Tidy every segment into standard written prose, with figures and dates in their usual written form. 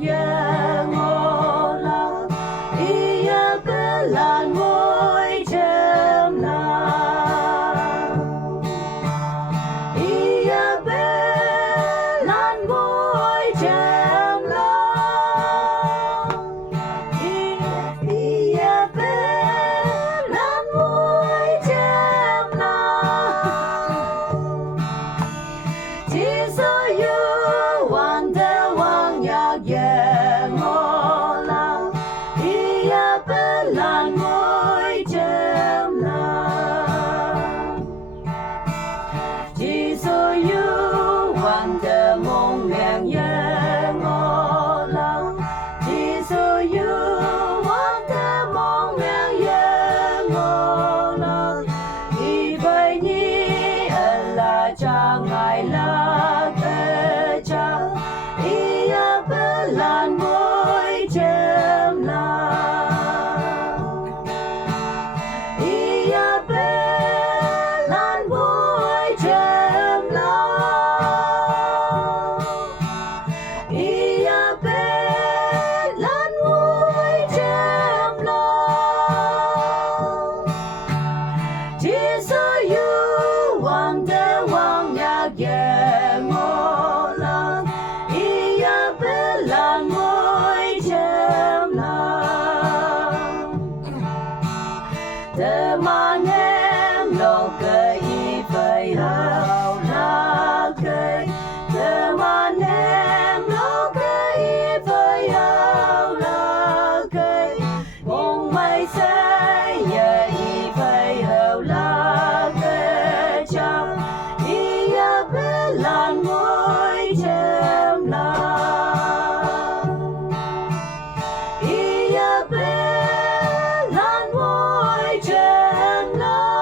nhạc ngô lạc ia bên là ngôi chém lạc ia bên là ngôi chém lạc ia bên là ngôi chém lạc chỉ sợ yêu hoàn thế hoàng nhạc về ngô lạc ia bên là ngôi chém lạc chỉ sợ yêu hoàn thế mong ngang về ngô lạc chỉ sợ yêu hoàn thế mong ngang về ngô lạc y vậy nhi là cha ngài là thế cha ia bên là ngôi chém lạc ia bên là ngôi chém lạc ia bên là ngôi chém lạc chỉ sợ yêu hoàng thế hoàng nhạc về ngô lạc ia bên là ngôi chém lạc thế mà em đâu cây phải hào là cây thế mà em đâu cây phải hào là cây mong mai sẽ dậy phải hào là cây chẳng ia bên là ngôi chém lạc ia bên là ngôi chém lạc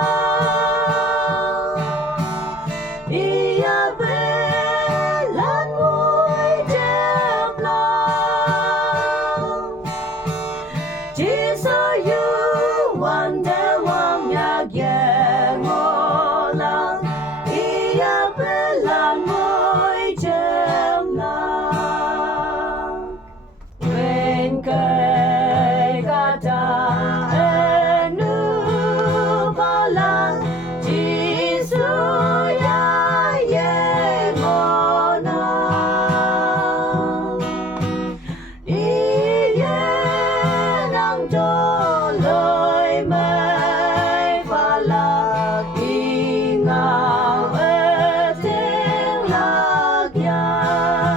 ia bên là ngôi chém lạc chỉ sợ yêu hoàn thế hoàng nhạc về ngô lạc ia bên là ngôi chém lạc bên cây kata enu balang chỉ sợ ya ye ngô lạc ia nang cho lời mây và lạc đi ngào ở tiếng lạc giang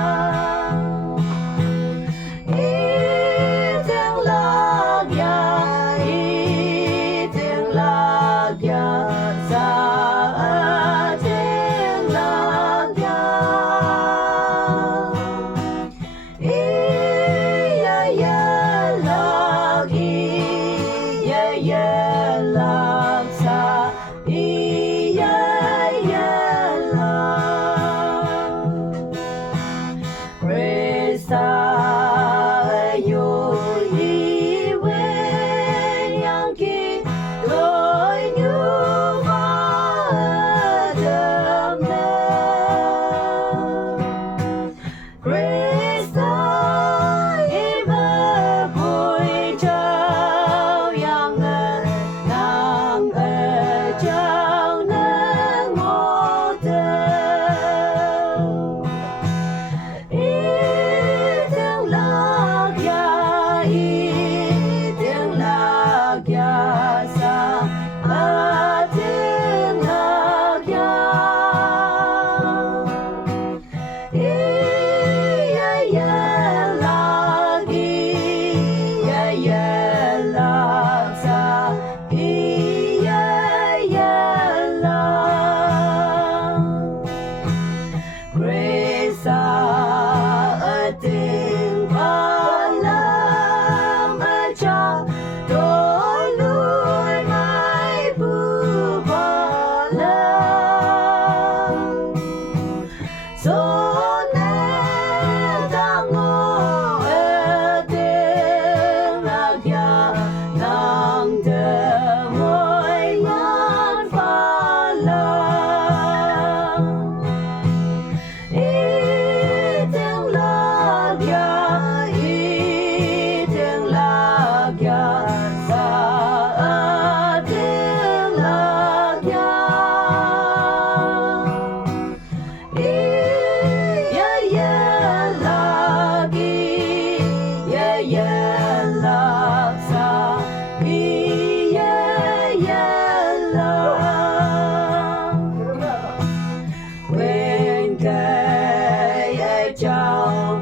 tiếng lạc giang tiếng lạc giang xa ở tiếng lạc giang ia lạc xa ia lạc Krista yêu y quên yang kỳ lối như hoa đơm nêu Krista y về vui trao yang nàng ở trao nên ngô têu y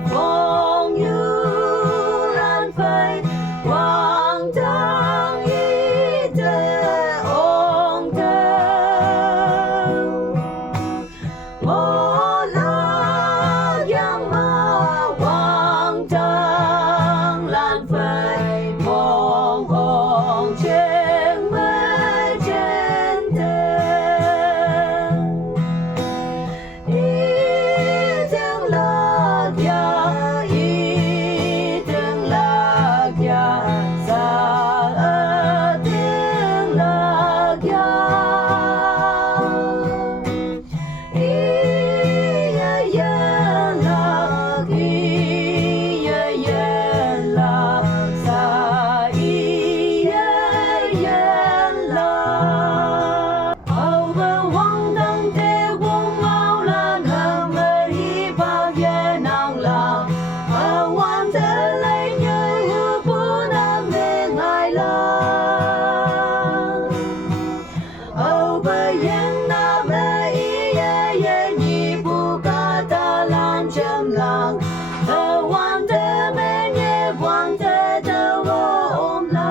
phong như lan phai quang thăng ý thế ong thơ mô la giang ma quang thăng lan phai mong hồng trên mây trên thềm ý tiếng lạc ya ý tiếng lạc ya xa ở tiếng lạc ya ý ya lạc ý ya lạc xa ý ya lạc âu bờ hoang đăng thế quân mau lan hầm đi bao ye nàng lạc ở quan thế lấy như hư bố nam mê ngài lạc âu bờ yên nam mê ý ye nhi bu ca ta lan châm lạc ở quan thế mê nhé quan thế thơ vô ôm lạc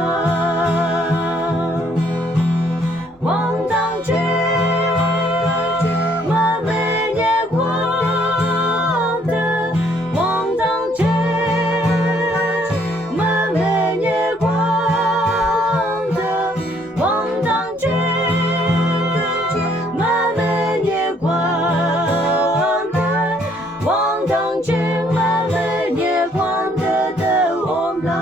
quang đăng trên mà mê nhé quang thơ quang đăng trên mà mê nhé quang thơ quang đăng trên mà mê nhé quang thơ quang đăng trên mà mê nhé quang thơ thơ ôm lạc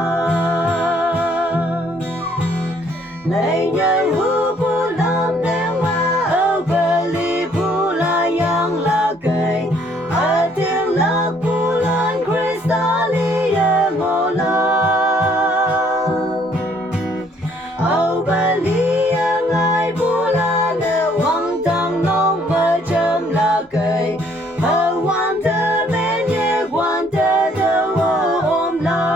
lấy nhai hư bu lam đen ma ở beli bu la yang la cây ở tiếng lạc bu lan crystallia ngô la ở beli ngai bu la nè quang thăng nông mơ châm la cây ở quan thơ mê nhé quan thơ thơ ôm la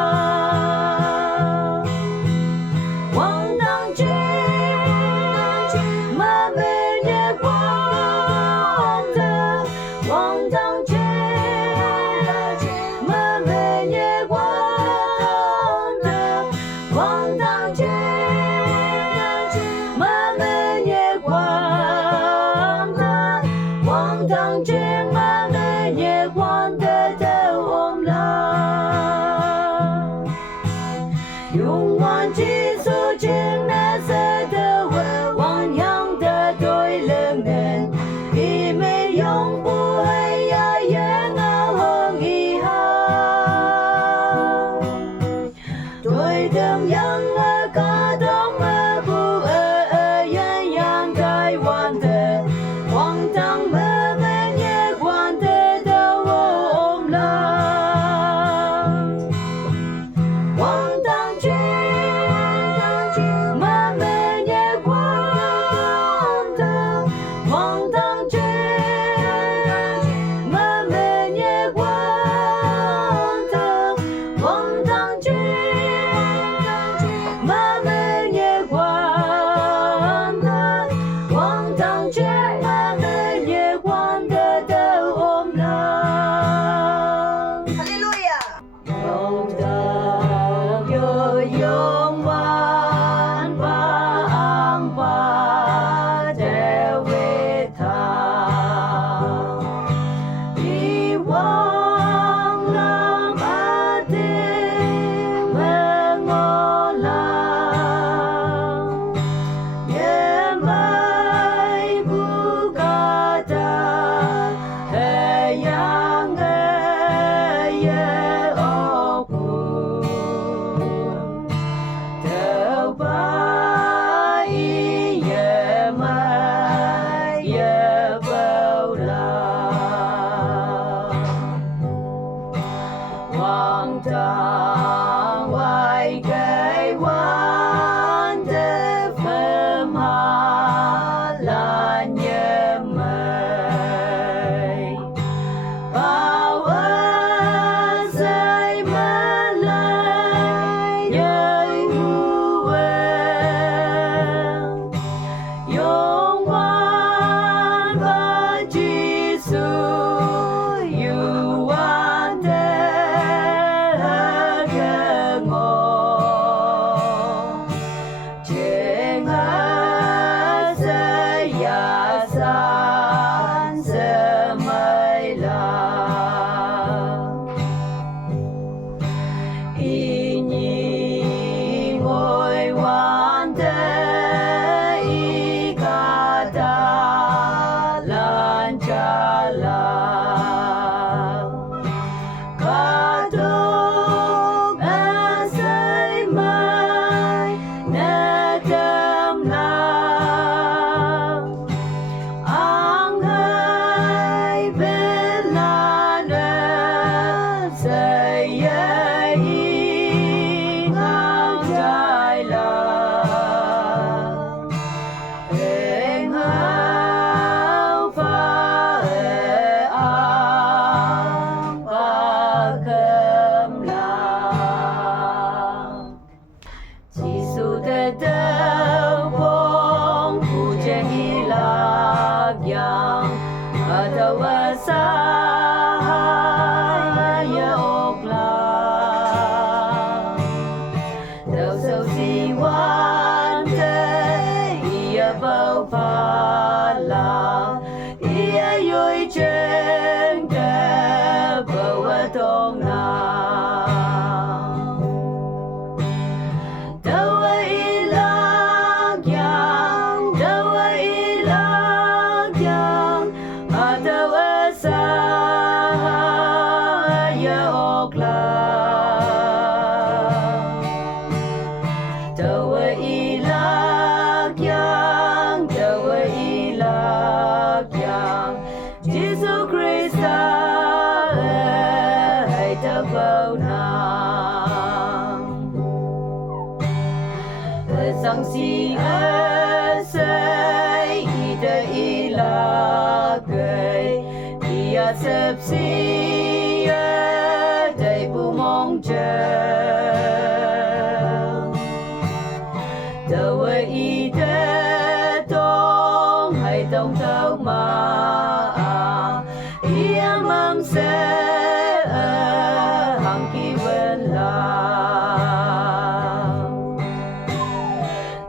quang đăng trên mà mê nhé quang thơ quang đăng trên mà mê nhé quang thơ quang đăng trên mà mê nhé quang thơ quang đăng trên mà mê nhé quang thơ thơ ôm lạc用完几首情那色的文，汪洋的对冷人，一没永不黑呀，也能红一行。对等样儿卡通儿不鸳鸯台湾的，荒唐儿们也管得到我们了。quang đăng trên mà mê nhé quang thơ quang đăng trên mà mê nhé quang thơ quang đăng trên mà mê nhé quang thơ quang đăng trên mà mê nhé quang thơ thơ ôm lạc Hallelujah. Yong thơ yong wan pa ang pa dewe tha iwang lam ating mengola ye mai bukata yang ye oku terbaik ye mai ye baulah quang thăng quay cây quan thế phim hà là nhẹ mây bao ơn say mê lại nhảy hùa yong quan và Jesus you want tông na đâu ấy lạc giang đâu ấy lạc giang đâu ấy xa ya ok la đâu ấy lạc giang đâu ấy lạc giang Jesus Christ hãy ta vào nàng sang si say ida ila gay ia sep si dai bu mong che đâu ida tông hay tông tao ma ia mang se hang ki wen la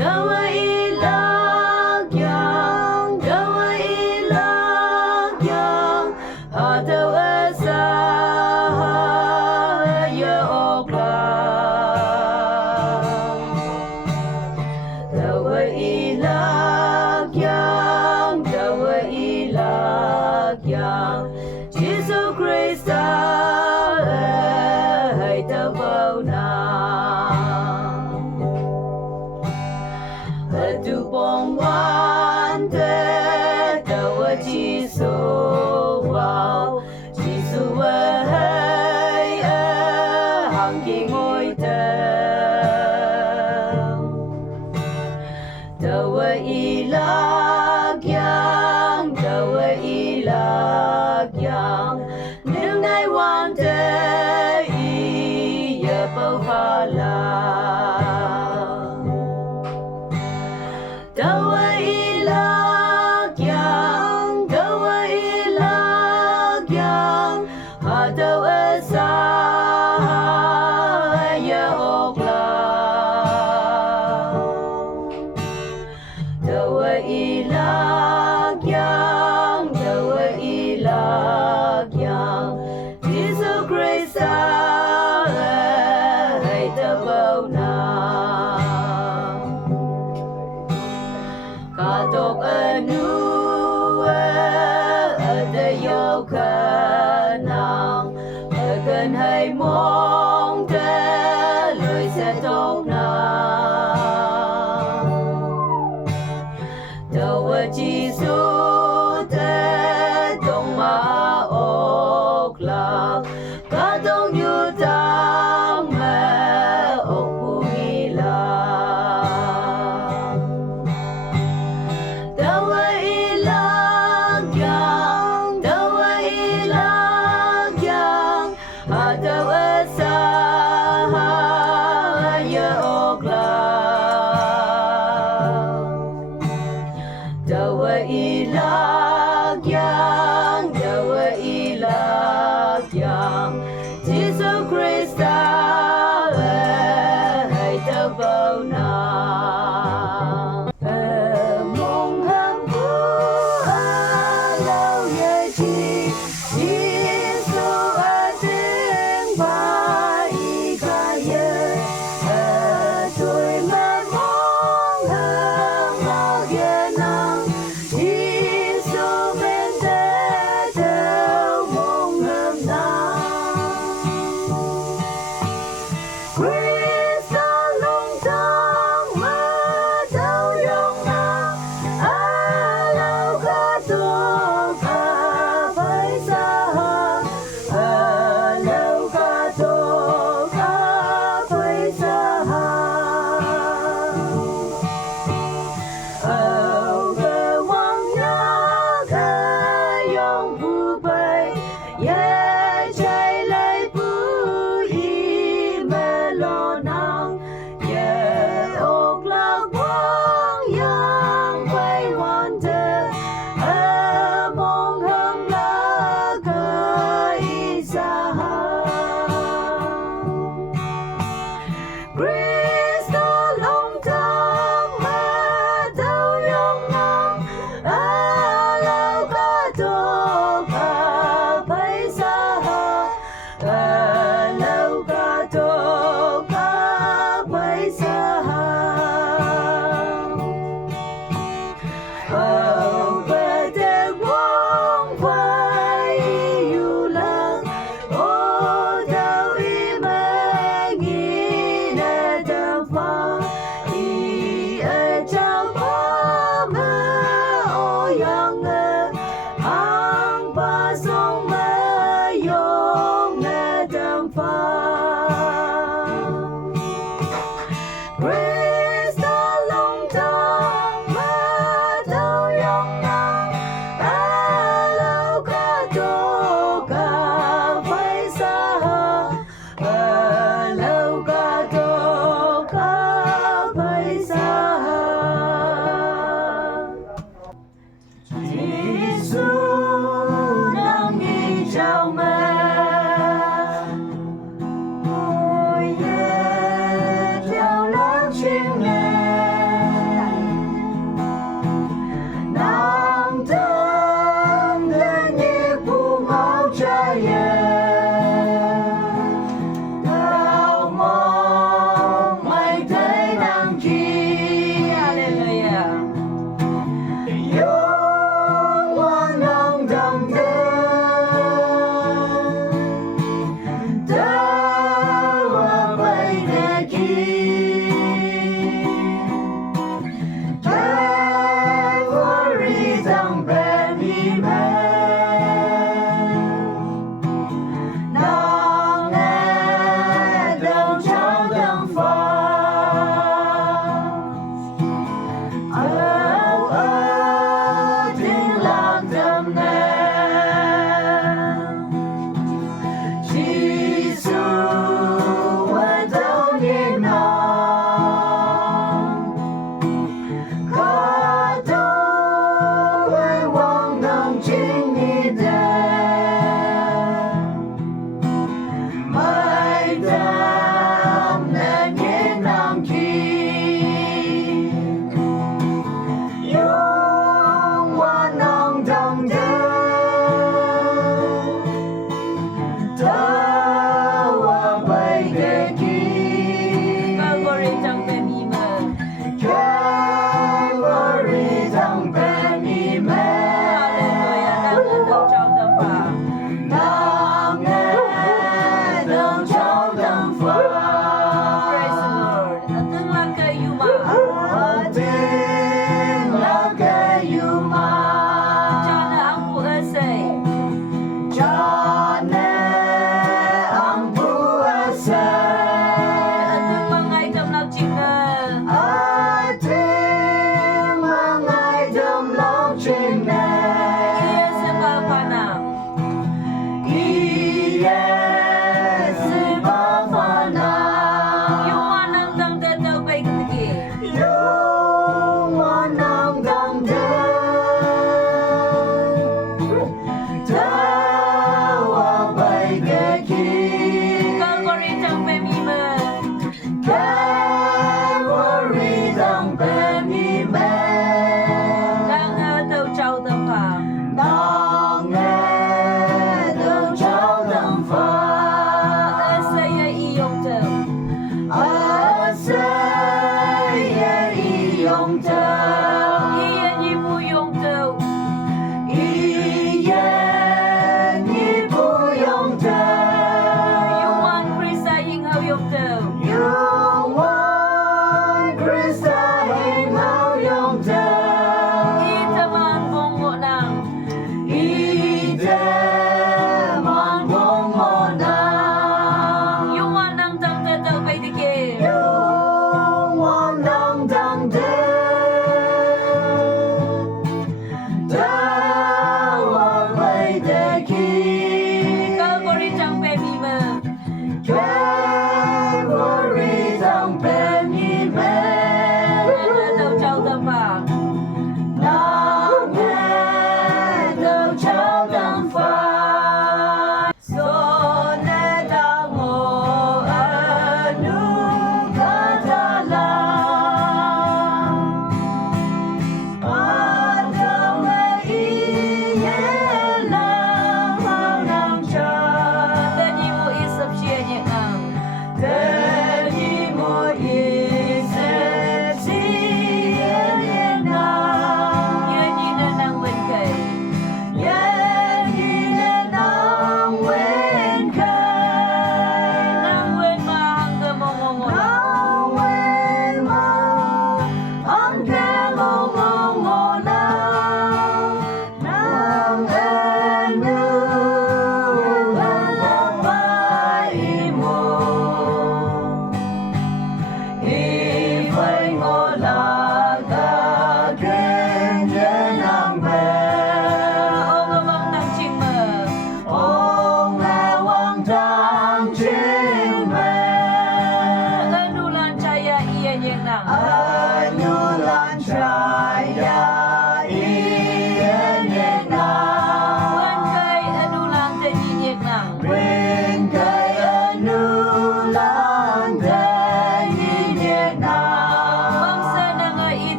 đâu ấy lạc giang đâu ấy lạc giang đâu ấy xa ya ok đâu ấy lạc giang đâu ấy lạc giang Jesus Christ hãy ta vào nàng tu bong wan te đâu chỉ số vào chỉ số hay hàng kỳ ngôi đâu ấy lạc giang đâu ấy lạc giang nếu ngày wan te ia bao pha la đâu ấy lạc giang đâu ấy lạc giang đâu ấy xa ya ok la đâu ấy lạc giang đâu ấy lạc giang Jesus Christ hãy ta vào nàng katok anu ada yêu khả năng gần hay mong te lời sẽ tốt nàng đâu chỉ số te tông ma ok la cả tông như tam mẹ ok bui la đâu ấy lạc giang đâu ấy lạc giang đâu ấy xa ya ok la đâu ấy lạc giang đâu ấy lạc giang Jesus Christ hãy ta vào nàng mong hạnh phúc lâu dài chi Jesus tiếng bài ca ye tôi mà mong hạnh lo ghé nàng Jesus bên thế theo mong hạnh nàng Christ long tang mà đâu yong nàng lâu cả tôi phải xa lâu cả lâu cả tô cả bây giờ về để quăng vai yêu lăng ô đâu ý mẹ nghĩ để đâm phá ý ở trong bóng mơ ô yang ngơ ang ba sông mơ yong để đâm phá Krista long thang mà đâu yang nang lâu cả tô cả phải xa lâu cả tô cả phải xa Giêsu đang đi chào mẹ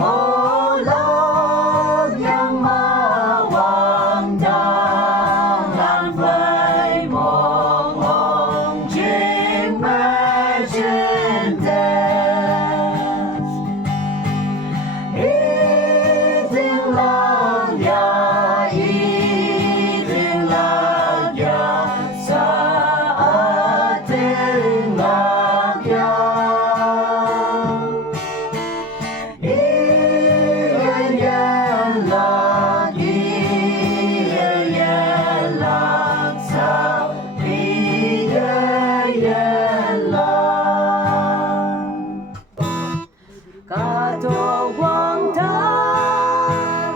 Love yang mawang jangan phải mong ông chim mê trên đèn ý tiếng lạc ya ý tiếng lạc ya sa tiếng lạc ya Kato wang ta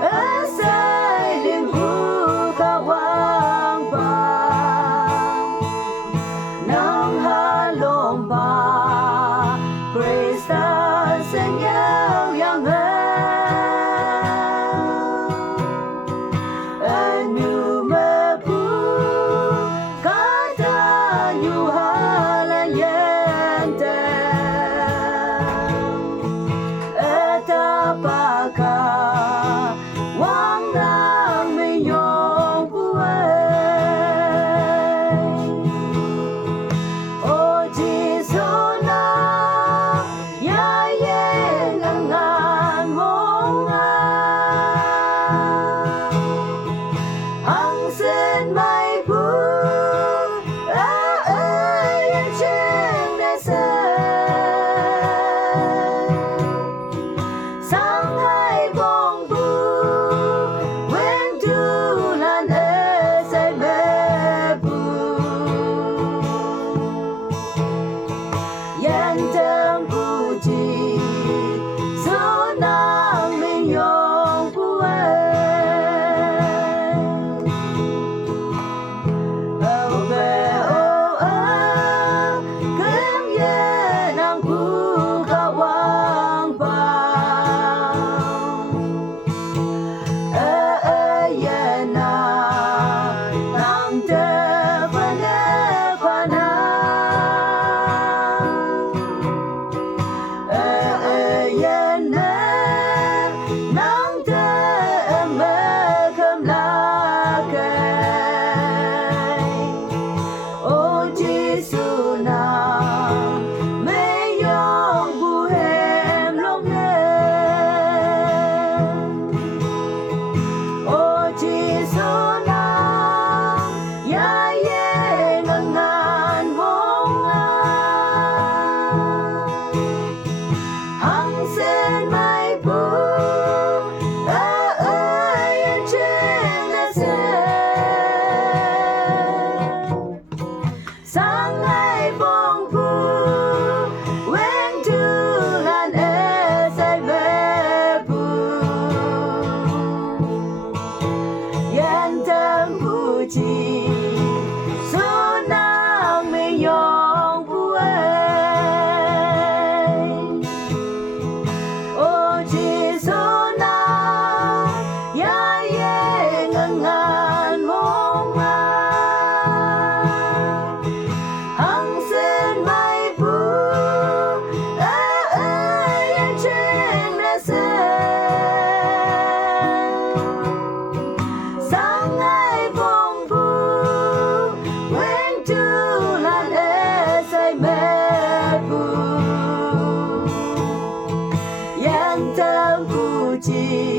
asai ling buka wang pa nang halong pa Krista senyau yang anu mepu kata yu halan yente apakah wang nang menyong kuai o jiso na ya yang ngan mong hang sen mai pu yang chen de se Sunang meyong buai o ji sunang ya ye ngan mong hang sen mai bu yan chen na se sang ai bong bu yang terpuji